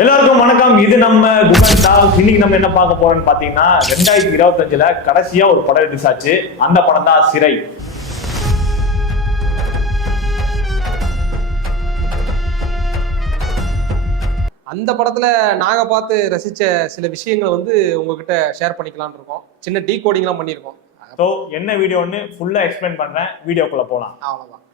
எல்லாருக்கும் வணக்கம். இது நம்ம குகன் டாக்ஸ். இன்னைக்கு நம்ம என்ன பார்க்க போறோம்னு பாத்தீங்கன்னா 2025 கடைசியா ஒரு படம் ரிலீஸ் ஆச்சு. அந்த படம் தான் சிறை. அந்த படத்துல நாங்க பார்த்து ரசிச்ச சில விஷயங்களை உங்ககிட்ட ஷேர் பண்ணிக்கலாம்னு இருக்கோம். சின்ன டீ கோடிங்லாம் பண்ணியிருக்கோம். ஸோ என்ன வீடியோன்னு ஃபுல்லா எக்ஸ்பிளைன் பண்றேன். வீடியோக்குள்ள போலாம். அவ்வளவுதான்.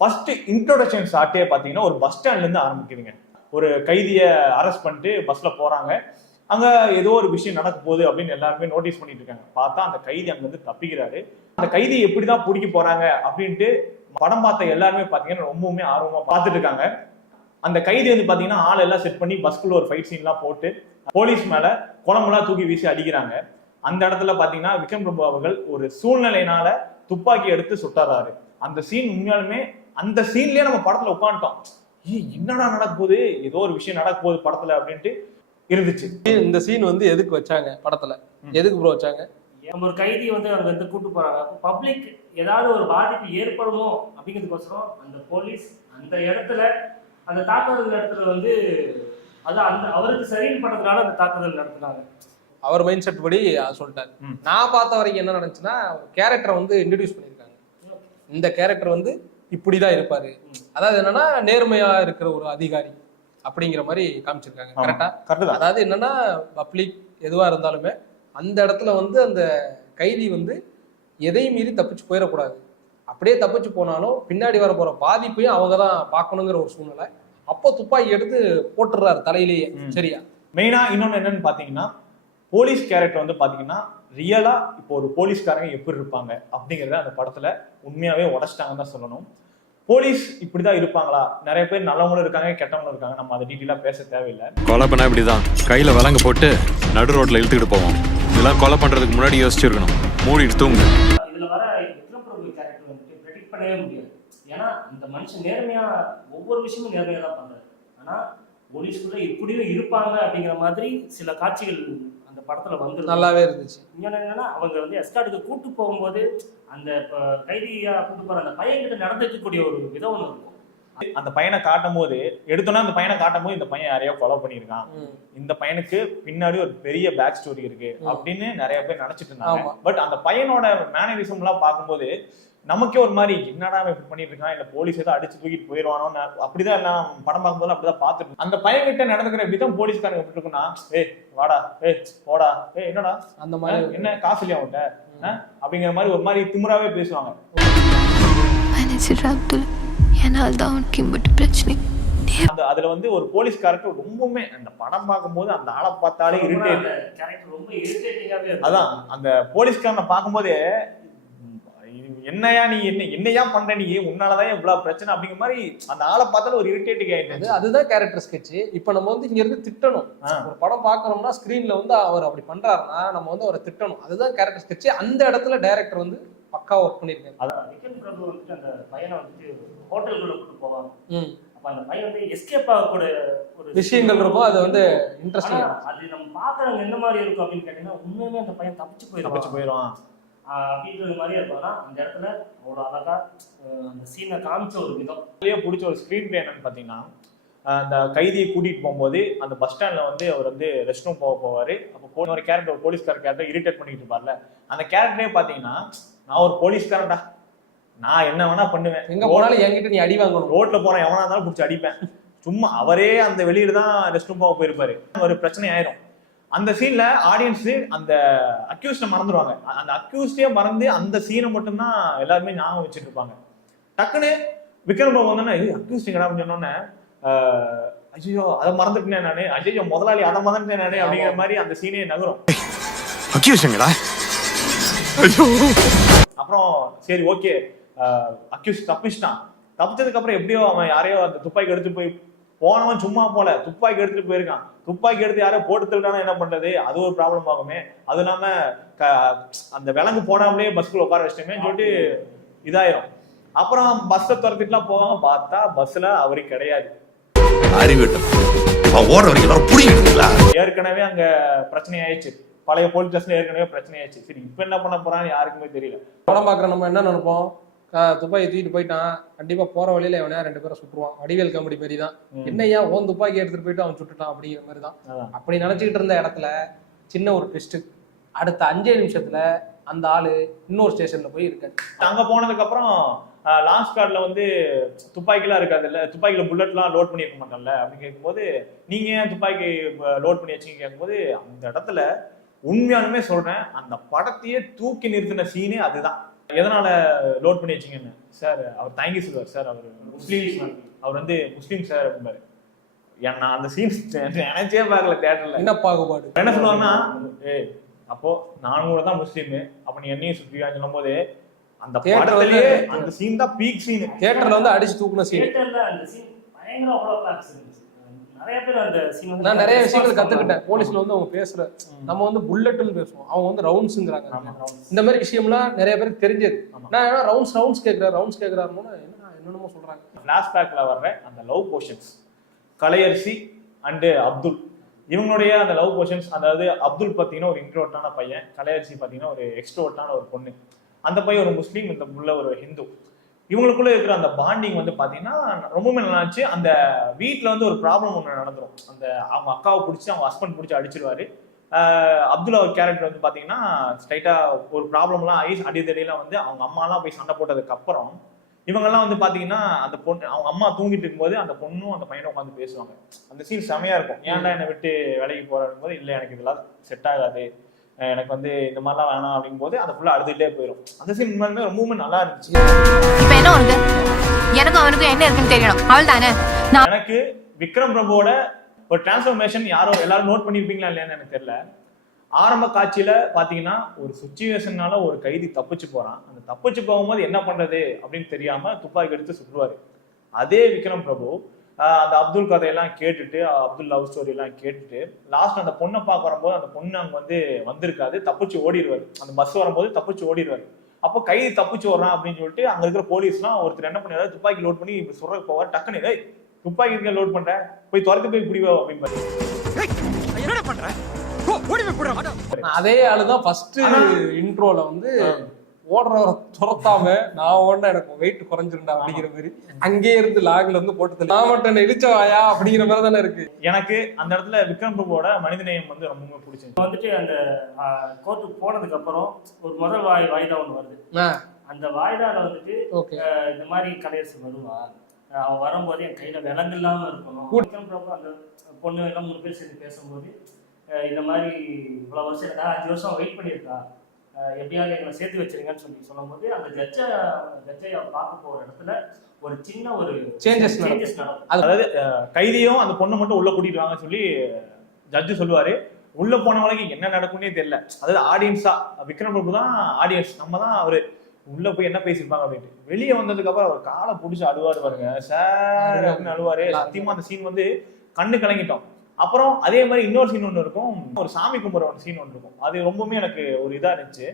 ஃபர்ஸ்ட் இன்ட்ரோடக்ஷன் ஷாட்டே பாத்தீங்கன்னா ஒரு பஸ் ஸ்டாண்ட்ல இருந்து ஆரம்பிக்குதுங்க. ஒரு கைதியை அரெஸ்ட் பண்ணிட்டு பஸ்ல போறாங்க. அங்க ஏதோ ஒரு விஷயம் நடக்க போகுது அப்படின்னு எல்லாருமே நோட்டீஸ் பண்ணிட்டு இருக்காங்க. பார்த்தா அந்த கைதி அங்க இருந்து தப்பிக்கிறாரு. அந்த கைதி எப்படிதான் பிடிக்க போறாங்க அப்படின்ட்டு படம் பார்த்த எல்லாருமே பாத்தீங்கன்னா ரொம்பவுமே ஆர்வமா பார்த்துட்டு இருக்காங்க. அந்த கைதி பாத்தீங்கன்னா ஆள் எல்லாம் செட் பண்ணி பஸ்குள்ள ஒரு ஃபைட் சீன் எல்லாம் போட்டு போலீஸ் மேல குழம்புலாம் தூக்கி வீசி அடிக்கிறாங்க. அந்த இடத்துல பாத்தீங்கன்னா விக்ரம் பிரபு அவர்கள் ஒரு சூழ்நிலையினால துப்பாக்கி எடுத்து சுட்டுறாரு. அந்த சீன் உண்மையாலுமே அந்த சீன்லயே நம்ம படத்துல உட்காந்துட்டோம். என்னடா நடக்க போகுது, ஏதோ ஒரு விஷயம் நடக்க போகுது படத்துல அப்படின்ட்டு இருந்துச்சு. இந்த சீன் எதுக்கு வச்சாங்க படத்துல, எதுக்கு ப்ரோ வச்சாங்க? நம்ம ஒரு கைதி அங்க கூட்டு போறாங்க. பப்ளிக் ஏதாவது ஒரு பாதிப்பு ஏற்படுமோ அப்படிங்கிறதுக்கோசரம் அந்த போலீஸ் அந்த இடத்துல அந்த தாக்குதல் இடத்துல அது அந்த அவருக்கு சரின்னு பண்ணதுனால அந்த தாக்குதல் நடத்தினாங்க. அவர் மைண்ட் செட் படி சொல்லிட்டாரு. நான் பார்த்த வரைக்கும் என்ன நடந்துச்சுன்னா, கேரக்டரை இன்ட்ரடியூஸ் பண்ணியிருக்காங்க. இந்த கேரக்டர் இப்படிதான் இருப்பாரு. அதாவது என்னன்னா நேர்மையா இருக்கிற ஒரு அதிகாரி அப்படிங்கிற மாதிரி காமிச்சிருக்காங்க. கரெக்டா? அதாவது என்னன்னா பப்ளிக் எதுவா இருந்தாலுமே அந்த இடத்துல அந்த கைதி எதையும் மீறி தப்பிச்சு போயிடக்கூடாது. அப்படியே தப்பிச்சு போனாலும் பின்னாடி வர போற பாதிப்பையும் அவங்கதான் பார்க்கணுங்கிற ஒரு சூழ்நிலை. அப்போ துப்பாக்கி எடுத்து போட்டுறாரு தலையிலேயே. சரியா? மெயினா இன்னொன்னு என்னன்னு பாத்தீங்கன்னா, போலீஸ் கேரக்டர் பாத்தீங்கன்னா ரியலா இப்போ ஒரு போலீஸ்காரங்க எப்படி இருப்பாங்க அப்படிங்கறத அந்த படத்துல உண்மையாவே உடைச்சிட்டாங்கன்னு தான் சொல்லணும். போலீஸ் இப்படிதான் இருப்பாங்களா? நிறைய பேர் நல்லவங்களும் இருக்காங்க, கெட்டவங்களும் இருக்காங்க. நம்ம அதை டீட்டெயிலா பேச தேவையில்லை. கொலை பண்ணா இப்படிதான் கையில விலங்கு போட்டு நடு ரோட்ல இழுத்துக்கிட்டு போவோம். இதெல்லாம் கொலை பண்றதுக்கு முன்னாடி யோசிச்சிருக்கணும். மூடிட்டு தூங்கு. இதுல வர விக்ரம் பிரபு கேரக்டர் ப்ரெடிக்ட் பண்ணவே முடியாது. ஏன்னா இந்த மனுஷன் நேர்மையா ஒவ்வொரு விஷயமும் நேர்மையா தான் பண்றாரு. ஆனா போலீஸ்குள்ள இப்படியும் இருப்பாங்க அப்படிங்கிற மாதிரி சில காட்சிகள் அந்த படத்துல நல்லாவே இருந்துச்சு. என்னன்னா அவங்க எஸ்கார்டுக்கு கூட்டு போகும்போது அந்த கைதியா கூட்டு போற அந்த பையன் கிட்ட நடந்துக்கக்கூடிய ஒரு விதம் ஒன்று இருக்கும். அந்த பையனை காட்டும் போது எடுத்தோன்னா அந்த பையனை காட்டும் போது இந்த பையன் யாரையோ ஃபாலோ பண்ணியிருக்கான், இந்த பையனுக்கு பின்னாடி ஒரு பெரிய பேக் ஸ்டோரி இருக்கு அப்படின்னு நிறைய பேர் நினைச்சிட்டு இருந்தாங்க. பட் அந்த பையனோட மேனரிசம் எல்லாம் பார்க்கும்போது நமக்கே ஒரு மாதிரி என்னடா இப்படி பண்ணிட்டு இருக்கான், இல்ல போலீஸ் ஏதோ அடிச்சு தூக்கிட்டு போயிடுவானோ அப்படிதான் எல்லாம் படம் பார்க்கும்போது அப்படிதான் பார்த்துட்டு. அந்த பையன் கிட்ட நடந்துக்கிற விதம் போலீஸ்காரங்க எப்படி இருக்குன்னா, வாடா, போடா, என்னடா அந்த மாதிரி என்ன காசு இல்லையா அவன்கிட்ட அப்படிங்கிற மாதிரி ஒரு மாதிரி திமிராவே பேசுவாங்க. அதுல ஒரு போலீஸ் கேரக்டர் ரொம்பவுமே அந்த படம் பார்க்கும்போது அந்த ஆளை பார்த்தாலே இரிட்டேட். அதான் அந்த போலீஸ்காரனை பார்க்கும்போதே என்னையா நீ என்னையா பண்ற, நீ உன்னாலதான் இவ்வளவு பிரச்சனை அப்படிங்கிற மாதிரி அந்த ஆளை பார்த்தாலும் ஒரு இரிட்டேட்டிங் ஆயிடுது. அதுதான் கேரக்டர் ஸ்கெட்ச். இப்ப நம்ம இங்க இருந்து திட்டணும். ஒரு படம் பாக்குறோம்னா ஸ்கிரீன்ல அவர் அப்படி பண்றாருன்னா நம்ம அவரை திட்டணும். அதுதான் கேரக்டர் ஸ்கெட்ச். அந்த இடத்துல டைரக்டர் பக்கா ஒர்க் பண்ணிருக்காரு. அதான் விக்ரம் பிரபு அந்த பையனை ஹோட்டலுக்குள்ள கூட்டு போவாங்க. அப்ப அந்த பையன் எஸ்கேப் ஆகக்கூடிய ஒரு விஷயங்கள் இருக்கும். அது இன்ட்ரெஸ்டிங். அது நம்ம பாக்குறவங்க என்ன மாதிரி இருக்கும் அப்படின்னு கேட்டீங்கன்னா, உண்மையுமே அந்த பையன் தப்பிச்சு போயிடுவான் அப்படின்றது மாதிரியே இருக்கும். அந்த இடத்துல அவ்வளோ அழகா அந்த சீனை காமிச்ச ஒரு விதம் பிடிச்ச ஒரு ஸ்கிரீன் பிளே என்னன்னு பாத்தீங்கன்னா, அந்த கைதியை கூட்டிட்டு போகும்போது அந்த பஸ் ஸ்டாண்ட்ல அவர் ரெஸ்ட் ரூம் போவாரு. அப்போ ஒரு கேரக்டர், ஒரு போலீஸ்கார கேரக்டர் இரிட்டேட் பண்ணிட்டு இருப்பார்ல, அந்த கேரக்டரே பாத்தீங்கன்னா நான் ஒரு போலீஸ்காரன்டா, நான் என்ன வேணா பண்ணுவேன், எங்க போனாலும் என்கிட்ட நீ அடி வாங்கணும், ரோட்ல போறேன் எவனா இருந்தாலும் பிடிச்சி அடிப்பேன். சும்மா அவரே அந்த வெளியில தான் ரெஸ்ட் ரூம் போக போயிருப்பாரு. ஒரு பிரச்சனை ஆயிரும். அந்த சீன்ல ஆடியன்ஸ் அந்த அக்யூஸ்ட மறந்துடுவாங்க. அந்த அக்யூஸ்டே மறந்து அந்த சீனை மட்டும்தான் எல்லாருமே ஞாபகம் வச்சுட்டு இருப்பாங்க. டக்குன்னு விக்ரம் பிரபு வந்தோன்னா அக்யூஸ்டிங்கடா அப்படின்னு சொன்னோன்னே, ஐயோ அதை மறந்துட்டேன் நானு, ஐயோ முதலாளி அதை மறந்துட்டேன் நானு அப்படிங்கிற மாதிரி அந்த சீனே நகரும். அப்புறம் சரி ஓகே, அக்யூஸ் தப்பிச்சிட்டான். தப்பிச்சதுக்கு அப்புறம் எப்படியோ அவன் யாரையோ அந்த துப்பாக்கி எடுத்து போய் போனவன் சும்மா போல, துப்பாக்கி எடுத்துட்டு போயிருக்கான். துப்பாக்கி எடுத்து யாரோ போட்டு தள்ளிட்டானா என்ன பண்றது? அது ஒரு ப்ராப்ளம் ஆகுமே. அது இல்லாம அந்த விலங்கு போடாமலே பஸ்க்குள்ள உட்கார வச்சிட்டோமே சொல்லிட்டு இதாயிரும். அப்புறம் பஸ்ஸை துரத்திட்டுலாம் போவாங்க, பார்த்தா பஸ்ல அவரு கிடையாது. ஏற்கனவே அங்க பிரச்சனை ஆயிடுச்சு, பழைய போலீஸ் ஸ்டேஷன்ல ஏற்கனவே பிரச்சனை ஆயிடுச்சு. சரி இப்ப என்ன பண்ண போறான்னு யாருக்குமே தெரியல. படம் பாக்குற நம்ம என்ன நினைப்போம், துப்பாக்கி தூக்கிட்டு போயிட்டான், கண்டிப்பா போற வழியில எவனையா 2 பேரை சுட்டுருவான், வடிவேல் காமெடி மாதிரி தான். என்னையா ஓன் துப்பாக்கி எடுத்துட்டு போயிட்டு அவன் சுட்டுட்டான் அப்படிங்கிற மாதிரி தான். அப்படி நினைச்சுக்கிட்டு இருந்த இடத்துல சின்ன ஒரு ட்விஸ்ட், அடுத்த 5 நிமிஷத்துல அந்த ஆளு இன்னொரு ஸ்டேஷன்ல போய் இருக்காரு. அங்க போனதுக்கு அப்புறம் லான்ச் கார்டுல வந்து துப்பாக்கிலாம் இருக்காது இல்ல, துப்பாக்கில புல்லட்லாம் லோட் பண்ணி இருக்க மாட்டோம்ல அப்படின்னு கேட்கும்போது, நீங்க ஏன் துப்பாக்கி லோட் பண்ணி வச்சீங்க கேட்கும்போது, அந்த இடத்துல உண்மையானுமே சொல்றேன், அந்த படத்தையே தூக்கி நிறுத்தின சீனே அதுதான். எதனால லோட் பண்ணி வச்சீங்கன்னு. சார் அவர் தேங்க்யூ சொல்லுவார், சார் அவர் முஸ்லீம், அவர் வந்து முஸ்லீம் சார் அப்படின்னாரு. நான் அந்த சீன் நினைச்சே பார்க்கல தியேட்டர்ல. என்ன பாகுபாடு என்ன சொல்லுவாங்கன்னா, அப்போ நான் கூட தான் முஸ்லீம், அப்ப நீ என்னையும் சுற்றியான்னு சொல்லும் போது அந்த படத்திலேயே அந்த சீன் தான் பீக் சீன். தியேட்டர்ல வந்து அடிச்சு தூக்குன சீன். தியேட்டர்ல அந்த சீன் பயங்கர அவ்வளவு நிறைய பேர் அந்த சீன். நான் நிறைய விஷயங்கள் கத்துக்கிட்டேன் போலீஸ்ல வந்து அவங்க பேசுற. நம்ம வந்து புல்லட்னு பேசுவோம், அவங்க வந்து ரவுண்ட்ஸ்ங்கறாங்க. இந்த மாதிரி விஷயம்லாம் நிறைய பேருக்கு தெரிஞ்சது. நான் ஏன்னா ரவுண்ட்ஸ் கேக்குறாருன்னு என்னென்னமோ சொல்றாங்க. ஃபிளாஷ்பேக்ல வர்ற அந்த love portions, Kalaiyarasi and Abdul இவங்களுடைய அந்த லவ் போர்ஷன்ஸ், அதாவது அப்துல் பாத்தீங்கன்னா ஒரு இன்ட்ரோவர்ட்டான பையன், கலையரசி பாத்தீங்கன்னா ஒரு எக்ஸ்ட்ரோவர்ட்டான ஒரு பொண்ணு. அந்த பையன் ஒரு முஸ்லீம், இந்த புள்ள ஒரு ஹிந்து. இவங்களுக்குள்ள இருக்கிற அந்த பாண்டிங் வந்து பாத்தீங்கன்னா ரொம்பவே நல்லா இருந்துச்சு. அந்த வீட்டுல வந்து ஒரு ப்ராப்ளம் ஒண்ணு நடந்துரும். அந்த அவங்க அக்காவை பிடிச்சி அவங்க ஹஸ்பண்ட் பிடிச்சி அடிச்சிருவாரு. அப்துல்லா ஒரு கேரக்டர் வந்து பாத்தீங்கன்னா ஸ்ட்ரைட்டா ஒரு ப்ராப்ளம்லாம் ஆகி அடித்தடியெல்லாம் வந்து அவங்க அம்மாலாம் போய் சண்டை போட்டதுக்கு அப்புறம் இவங்கெல்லாம் வந்து பாத்தீங்கன்னா அந்த பொண்ணு அவங்க அம்மா தூங்கிட்டு இருக்கும்போது அந்த பொண்ணும் அந்த பையனும் உட்காந்து பேசுவாங்க. அந்த சீன் செமையா இருக்கும். ஏன்டா என்னை விட்டு வேலைக்கு போறாடும் போது, இல்லை எனக்கு இதெல்லாம் செட் ஆகாது, எனக்கு வந்து இந்த மாதிரிலாம் வேணாம் அப்படிங்கும் போது அந்த ஃபுல்லா அழுதுகிட்டே போயிடும். அந்த சீன் உண்மையுமே ரொம்பவுமே நல்லா இருந்துச்சு. இப்போ என்ன உனக்கு எனக்கும் அவனுக்கும் என்ன இருக்குன்னு தெரியணும், அவள் தானே. எனக்கு விக்ரம் பிரபுவோட ஒரு டிரான்ஸ்ஃபர்மேஷன் யாரோ எல்லாரும் நோட் பண்ணிருப்பீங்களா இல்லையான்னு எனக்கு தெரியல. ஆரம்ப காட்சியில பாத்தீங்கன்னா ஒரு சுச்சுவேஷன்னால ஒரு கைதி தப்பிச்சு போறான். அந்த தப்பிச்சு போகும்போது என்ன பண்றது அப்படின்னு தெரியாம துப்பாக்கி எடுத்து சுற்றுவாரு. அதே விக்ரம் பிரபு அந்த அப்துல் கதையெல்லாம் கேட்டுட்டு, அப்துல் லவ் ஸ்டோரி எல்லாம் கேட்டுட்டு லாஸ்ட் அந்த பொண்ணை பார்க்க வரும்போது அந்த பொண்ணு அங்க வந்து வந்திருக்காது, தப்பிச்சு ஓடிடுவாரு. அந்த பஸ் வரும்போது தப்பிச்சு ஓடிடுவாரு. அப்போ கைதி தப்பிச்சு வர்றான் அப்படின்னு சொல்லிட்டு அங்க இருக்கிற போலீஸ்லாம் ஒருத்தர் என்ன பண்ணிடுறாரு, துப்பாக்கி லோட் பண்ணி இப்ப சொல்ற போவார். டக்குன்னு துப்பாக்கி இருக்க லோட் பண்ற, போய் துரத்து போய் பிடிவா அப்படின்னு என்ன பண்ற? அதே ஆளுதான் ஃபர்ஸ்ட் இன்ட்ரோல வந்து ஓடுறவரை துரத்தாம நான் ஓட எனக்கு வெயிட் குறைஞ்சிருந்தா அப்படிங்கிற மாதிரி அங்கே இருந்து லாக்ல இருந்து போட்டு நான் மட்டும் இடிச்சவாயா அப்படிங்கிற மாதிரி தானே இருக்கு. எனக்கு அந்த இடத்துல விக்ரம் பிரபுவோட மனிதநேயம் வந்து ரொம்ப பிடிச்சிருக்கு. வந்துட்டு அந்த கோர்ட்டுக்கு போனதுக்கு அப்புறம் ஒரு முதல் வாய்தா ஒண்ணு வருது. அந்த வாய்தால வந்துட்டு இந்த மாதிரி கலையரசு வருவா, அவன் வரும்போது என் கையில விலங்கு இல்லாம இருக்கணும். விக்ரம் பிரபு அந்த பொண்ணு எல்லாம் 3 பேர் சேர்ந்து பேசும்போது, இந்த மாதிரி இவ்வளவு வருஷம் 5 வருஷம் வெயிட் பண்ணியிருக்கா, எப்படியாவது எங்களை சேர்த்து வச்சிருங்கன்னு சொல்லும் போது அந்த ஜட்ஜை பார்க்க போற இடத்துல ஒரு சின்ன ஒரு சேஞ்சஸ் நடக்கும். அதாவது கைதியும் அந்த பொண்ணு மட்டும் உள்ள கூட்டிட்டு வாங்க சொல்லி ஜட்ஜு சொல்லுவாரு. உள்ள போனவங்களுக்கு என்ன நடக்கும்னே தெரியல. அதாவது ஆடியன்ஸா விக்ரம் பிரபு தான் ஆடியன்ஸ், நம்ம தான் அவரு உள்ள போய் என்ன பேசியிருப்பாங்க அப்படின்ட்டு. வெளியே வந்ததுக்கு அப்புறம் அவர் காலை பிடிச்சி அழுவாரு பாருங்க, சார் அப்படின்னு அழுவாரு. சத்தியமா அந்த சீன் வந்து கண்ணு கலங்கிட்டோம். அப்புறம் அதே மாதிரி இன்னொரு சீன் ஒன்று இருக்கும், ஒரு சாமி கும்பிட்ற ஒரு சீன் ஒன்று இருக்கும். அது ரொம்பவுமே எனக்கு ஒரு இதா இருந்துச்சு.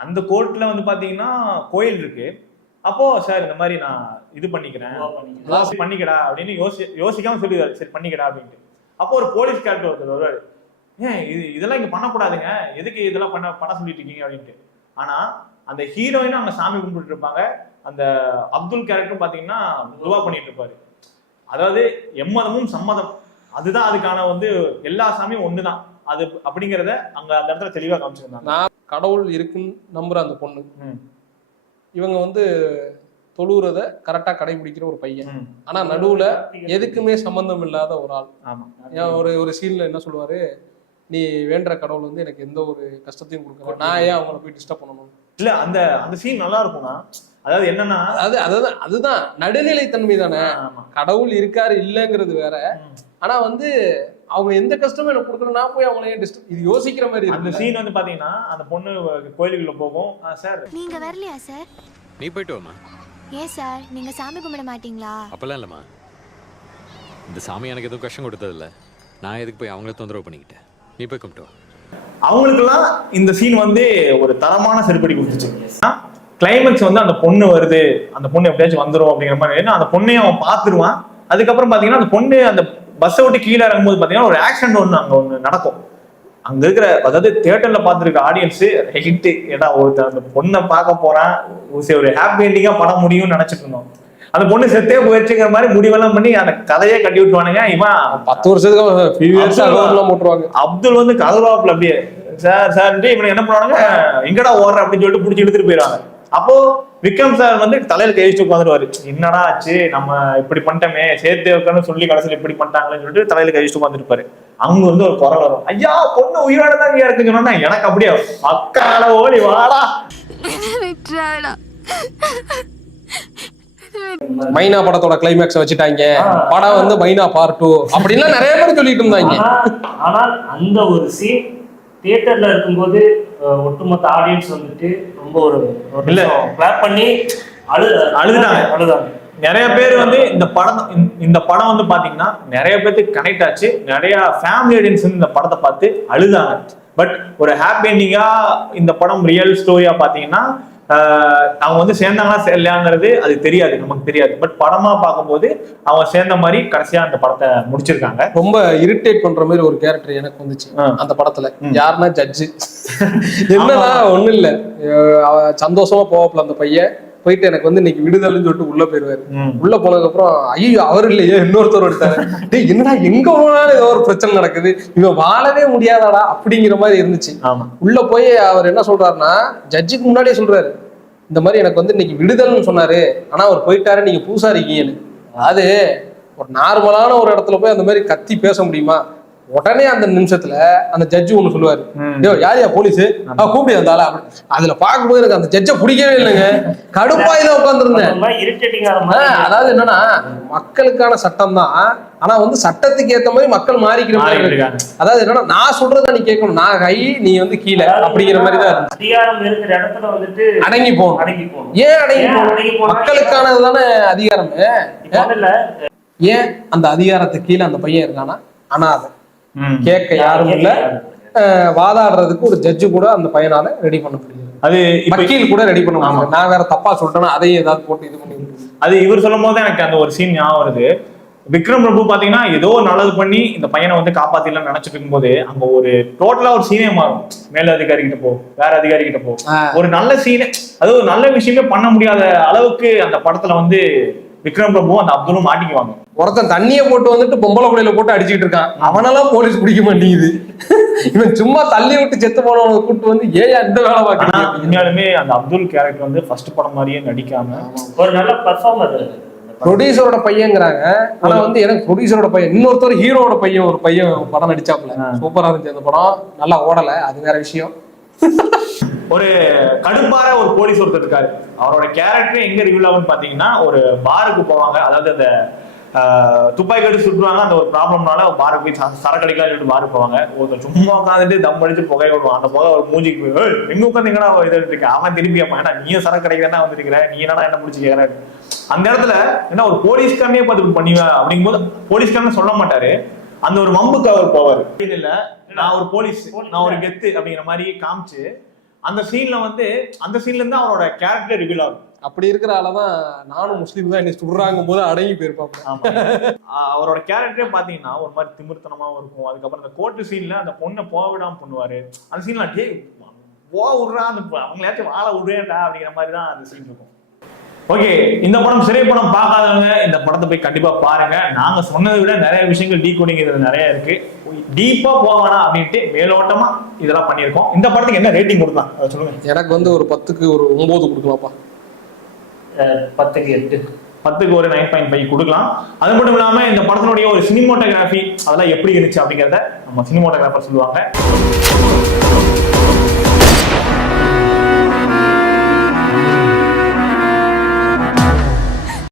அந்த கோர்ட்ல வந்து பாத்தீங்கன்னா கோயில் இருக்கு. அப்போ சார் இந்த மாதிரி நான் இது பண்ணிக்கிறேன் பண்ணிக்கடா அப்படின்னு யோசிக்காம சொல்லிடுவாரு, சரி பண்ணிக்கடா அப்படின்ட்டு. அப்போ ஒரு போலீஸ் கேரக்டர் ஒருத்தர் வருவாரு, ஏன் இதெல்லாம் இங்க பண்ணக்கூடாதுங்க, எதுக்கு இதெல்லாம் பண்ண சொல்லிட்டு இருக்கீங்க அப்படின்ட்டு. ஆனா அந்த ஹீரோயினும் அங்க சாமி கும்பிட்டு இருப்பாங்க. அந்த அப்துல் கேரக்டரும் பாத்தீங்கன்னா துவா பண்ணிட்டு இருப்பாரு. அதாவது எம்மதமும் சம்மதம், அதுதான் அதுக்கான வந்து எல்லா சாமியும் ஒண்ணுதான் அது அப்படிங்கிறத அங்க அந்த இடத்துல தெளிவா காமிச்சிருந்தாங்க. நான் கடவுள் இருக்குன்னு நம்புற அந்த பொண்ணு, இவங்க வந்து தொழுறத கரெக்டா கடைபிடிக்கிற ஒரு பையன். ஆனா நடுவுல எதுக்குமே சம்பந்தம் இல்லாத ஒரு ஆள். ஒரு சீன்ல என்ன சொல்லுவாரு, நீ வேண்ட கடவுள் வந்து எனக்கு எந்த ஒரு கஷ்டத்தையும் கொடுக்கல, நான் ஏன் அவங்கள போய் டிஸ்டர்ப் பண்ணணும். இல்ல அந்த சீன் நல்லா இருக்கும்னா, அதாவது என்னன்னா அதுதான் நடுநிலைத்தன்மை தானே. கடவுள் இருக்காரு இல்லங்கிறது வேற. ஆனா வந்து அவங்க எந்த கஷ்டமும் எனக்கு கொடுக்கணும், நான் போய் அவங்கள டிஸ்டர்ப், இது யோசிக்கிற மாதிரி. அந்த சீன் வந்து பாத்தீங்கன்னா அந்த பொண்ணு கோயிலுக்குள்ள போகும். சார் நீங்க வரலையா சார்? நீ போயிட்டு வாமா. ஏன் சார் நீங்க சாமி கும்பிட மாட்டீங்களா? அப்பெல்லாம் இல்லம்மா, இந்த சாமி எனக்கு எதுவும் கஷ்டம் கொடுத்ததில்ல. நான் எதுக்கு போய் அவங்கள தொந்தரவு பண்ணிக்கிட்டேன்? நீ போய் கும்பிட்டு வா. அவங்களுக்குலாம் இந்த சீன் வந்து ஒரு தரமான செருப்படி கொடுத்துச்சு. கிளைமேக்ஸ் வந்து அந்த பொண்ணு வருது, அந்த பொண்ணு எப்படியாச்சும் வந்துடும் அப்படிங்கிற மாதிரி. ஏன்னா அந்த பொண்ணையும் அவன் பார்த்துருவான். அதுக்கப்புறம் பாத்தீங்கன்னா அந்த பொண்ணு அந்த பஸ்ஸை விட்டு கீழே இறங்கும்போது பாத்தீங்கன்னா ஒரு ஆக்சிடென்ட் ஒன்று அங்க ஒன்று நடக்கும். அங்க இருக்கிற, அதாவது தியேட்டர்ல பார்த்துருக்க ஆடியன்ஸ் ஹிட், ஏன்னா ஒருத்தர் அந்த பொண்ணை பார்க்க போறான், ஒரு ஹாப்பி எண்டிங்கா படம் முடியும்னு நினைச்சிட்டு இருந்தோம். அந்த பொண்ணு செத்தே போயிடுச்சுங்கிற மாதிரி முடிவெல்லாம் பண்ணி அந்த கதையே கட்டி விட்டுவானுங்க. இவன் 10 வருஷத்துக்கு போட்டுருவாங்க. அப்துல் வந்து கதவாப்புல அப்படியே சார் சார் இவனை என்ன பண்ணுவானுங்க, எங்கடா ஓடுற அப்படின்னு சொல்லிட்டு பிடிச்சி எடுத்துட்டு போயிடுவாங்க. அப்போ விக்ரம் சார் வந்து தலையில கழிச்சுட்டு உட்காந்துருவாரு. என்னடா ஆச்சு, நம்ம இப்படி பண்ணிட்டோமே, சேர்த்து வைக்கணும்னு சொல்லி கடைசியில் இப்படி பண்ணிட்டாங்களேன்னு சொல்லிட்டு தலையில கழிச்சுட்டு உட்காந்துருப்பாரு. அவங்க வந்து ஒரு குரல் வரும், ஐயா பொண்ணு உயிரோடதான் இங்க இருக்குன்னு சொன்னா எனக்கு அப்படியே அக்கால ஓடி வாடா. மைனா படத்தோட கிளைமேக்ஸ் வச்சுட்டாங்க, படம் வந்து மைனா பார்ட் 2 அப்படின்னா நிறைய பேர் சொல்லிட்டு இருந்தாங்க. ஆனால் அந்த ஒரு சீன் தியேட்டர்ல இருக்கும்போது ஒட்டுமொத்த ஆடியன்ஸ் வந்துட்டு ரொம்ப ஒரு கிளாப் பண்ணி அழுதாங்க. நிறைய பேர் வந்து இந்த படம் வந்து பாத்தீங்கன்னா நிறைய பேருக்கு கனெக்ட் ஆச்சு. நிறைய ஃபேமிலி ஆடியன்ஸ் இந்த படத்தை பார்த்து அழுதாங்க. பட் ஒரு ஹாப்பி எண்டிங்கா இந்த படம் ரியல் ஸ்டோரியா பாத்தீங்கன்னா அவங்க வந்து சேர்ந்தாங்களா இல்லையாங்கிறது அது தெரியாது, நமக்கு தெரியாது. பட் படமா பார்க்கும்போது அவங்க சேர்ந்த மாதிரி கடைசியா அந்த படத்தை முடிச்சிருக்காங்க. ரொம்ப இரிட்டேட் பண்ற மாதிரி ஒரு கேரக்டர் எனக்கு வந்துச்சு அந்த படத்துல. யாருன்னா ஜட்ஜு. என்னன்னா ஒண்ணு இல்ல, சந்தோஷமா போவாப்புல அந்த பையன், போயிட்டு எனக்கு வந்து இன்னைக்கு விடுதலைன்னு சொல்லிட்டு உள்ள போயிருவாரு. உள்ள போனதுக்கு அப்புறம் ஐயோ அவர் இல்லையே இன்னொருத்தர் எடுத்தாரு. டேய் என்னடா எங்க போனாலும் ஏதோ ஒரு பிரச்சனை நடக்குது, இவன் வாழவே முடியாதாடா அப்படிங்கிற மாதிரி இருந்துச்சு. உள்ள போய் அவர் என்ன சொல்றாருன்னா, ஜட்ஜுக்கு முன்னாடியே சொல்றாரு, இந்த மாதிரி எனக்கு வந்து இன்னைக்கு விடுதல்னு சொன்னாரு, ஆனா அவர் போயிட்டாரு, நீங்க பூசா இருக்கீங்கன்னு. அது ஒரு நார்மலான ஒரு இடத்துல போய் அந்த மாதிரி கத்தி பேச முடியுமா? உடனே அந்த நிமிஷத்துல அந்த ஜட்ஜு ஒண்ணு சொல்லுவாரு, யாரையா போலீஸ் கூப்பிடு அந்த ஆளா. அதுல பார்க்கும்போது எனக்கு அந்த ஜட்ஜை பிடிக்கவே இல்லைங்க, கடுப்பாயிதான் உட்காந்துருந்தேன். அதாவது என்னன்னா மக்களுக்கான சட்டம் தான், ஆனா வந்து சட்டத்துக்கு ஏத்த மாதிரி மக்கள் மாறிக்கிற மாதிரி இருக்காங்க. அதாவது என்னன்னா நான் சொல்றதா நீ கேட்கணும், நான் கை நீ வந்து கீழே அப்படிங்கிற மாதிரி தான் அதிகாரம் இருக்கிற இடத்துல வந்துட்டு அடங்கி போகணும். ஏன் அடங்கி போகணும்? மக்களுக்கானது தானே அதிகாரம். ஏன் அந்த அதிகாரத்துக்கு கீழே அந்த பையன் இருக்கானா அனாதை, கேட்க யாரும் இல்ல, வாதாடுறதுக்கு ஒரு ஜட்ஜு கூட அந்த பையனால ரெடி பண்ண முடியாது, அது வக்கீல் கூட ரெடி பண்ண முடியாது. நான் வேற தப்பா சொல்லிட்டேன்னா அதையும் ஏதாவது போட்டு இது பண்ணி. அது இவர் சொல்லும் போது எனக்கு அந்த ஒரு சீன் ஞாபகம் வருது. விக்ரம் பிரபு பாத்தீங்கன்னா ஏதோ நல்லது பண்ணி இந்த பையனை வந்து காப்பாத்திடலாம் நினைச்சிட்டு இருக்கும்போது அங்க ஒரு டோட்டலா ஒரு சீனே மாறும். மேல அதிகாரி கிட்ட போ, வேற அதிகாரி கிட்ட போ, ஒரு நல்ல சீனே, அது ஒரு நல்ல விஷயமே பண்ண முடியாத அளவுக்கு அந்த படத்துல வந்து விக்ரம் பிரபு அந்த அப்துலும் மாட்டிக்குவாங்க. ஒருத்தன் தண்ணியை போட்டு வந்துட்டு பொம்பளை குடையில போட்டு அடிச்சுட்டு இருக்கான், அவனெல்லாம் போலீஸ் பிடிக்க மாட்டேங்குது. இவன் சும்மா தள்ளி விட்டு செத்து போனவனை கூப்பிட்டு வந்து ஏன் அந்த வேலை பார்க்கணும். உண்மையாலுமே அந்த அப்துல் கேரக்டர் வந்து ஃபர்ஸ்ட் படம் மாதிரியே நடிக்காம ஒரு நல்ல பர்ஃபார்மர். ப்ரொடியூசரோட பையங்கிறாங்க, ஆனா வந்து எனக்கு ப்ரொடியூசரோட பையன், இன்னொருத்தர் ஹீரோட பையன் ஒரு பையன் படம் நடிச்சாப்புல, சூப்பரா இருந்துச்சு அந்த படம். நல்லா ஓடல, அது வேற விஷயம். ஒரு கடுப்பார ஒரு போலீஸ் ஒருத்தர் இருக்காரு. அவரோட கேரக்டர் எங்க ரிவீல் ஆகும்னு பாத்தீங்கன்னா, ஒரு பாருக்கு போவாங்க, அதாவது அந்த துப்பாக்கி கட்டு சுட்டுவாங்க, அந்த ஒரு ப்ராப்ளம்னால பாருக்கு போய் சரக்கு அடிக்கலாம் சொல்லிட்டு பாருக்கு போவாங்க. ஒருத்தர் சும்மா உட்காந்துட்டு தம் அடிச்சு புகை விடுவான். அந்த புகை ஒரு மூஞ்சிக்கு போய் எங்க உட்காந்து எங்கடா இது இருக்கு, அவன் திருப்பி ஏன்னா நீயும் சரக்கு அடிக்கிறதா வந்துருக்கிற, நீ என்னடா என்ன முடிச்சு கேட்கற. அந்த இடத்துல என்ன ஒரு போலீஸ்காரனே பார்த்து பண்ணுவேன் அப்படிங்கும்போது போலீஸ்காரன்னு சொல்ல மாட்டாரு, அந்த ஒரு மம்புக்கு அவர் போவாரு. இல்ல நான் ஒரு போலீஸ், நான் ஒரு கெத்து அப்படிங்கிற மாதிரி காமிச்சு அந்த சீன்ல வந்து அந்த சீன்ல இருந்து அவரோட கேரக்டர் ரிவீல் ஆகும். அப்படி இருக்கிற ஆளதான் நானும் முஸ்லீம் தான் என்ன சொல்றாங்க போது அடங்கி போயிருப்பாங்க. அவரோட கேரக்டரே பாத்தீங்கன்னா ஒரு மாதிரி திமிர்த்தனமாவும் இருக்கும். அதுக்கப்புறம் அந்த கோர்ட்டு சீன்ல அந்த பொண்ணை போக விடாம பண்ணுவாரு. அந்த சீன்ல டே போ விடுறா, அந்த அவங்களாச்சும் வாழ விடுறேன்டா அப்படிங்கிற மாதிரி தான் அந்த சீன் இருக்கும். ஓகே, இந்த படம் சிறை படம் பார்க்காதவங்க இந்த படத்தை போய் கண்டிப்பா பாருங்க. நாங்க சொன்னதை விட நிறைய விஷயங்கள் டீகோடிங் இதுல நிறைய இருக்கு. டீப்பா போவானா அப்படின்ட்டு மேலோட்டமா இதெல்லாம் பண்ணியிருக்கோம். இந்த படத்துக்கு என்ன ரேட்டிங் கொடுக்கலாம் அதை சொல்லுங்க. எனக்கு வந்து ஒரு 10க்கு ஒரு 9 கொடுக்கலாம்ப்பா. 10க்கு 8, 10க்கு ஒரு 9.5 கொடுக்கலாம். அது மட்டும் இல்லாம இந்த படத்தினுடைய ஒரு சினிமோட்டோகிராஃபி அதெல்லாம் எப்படி இருந்துச்சு அப்படிங்கிறத நம்ம சினிமோட்டோகிராஃபர் சொல்லுவாங்க.